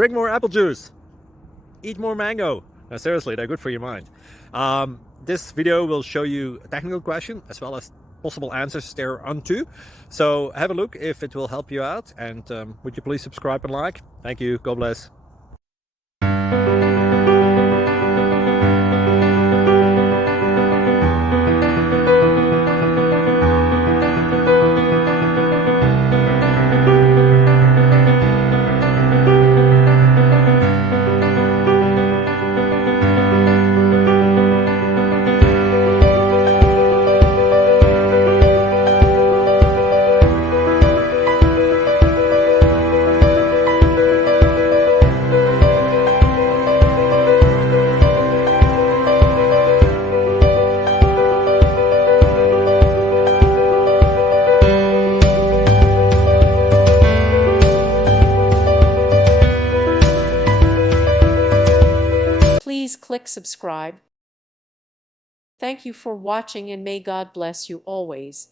drink more apple juice, eat more mango. No, seriously, they're good for your mind. This video will show you a technical question as well as possible answers thereunto. So have a look if it will help you out, and would you please subscribe and like? Thank you. God bless. Please click subscribe. Thank you for watching, and may God bless you always.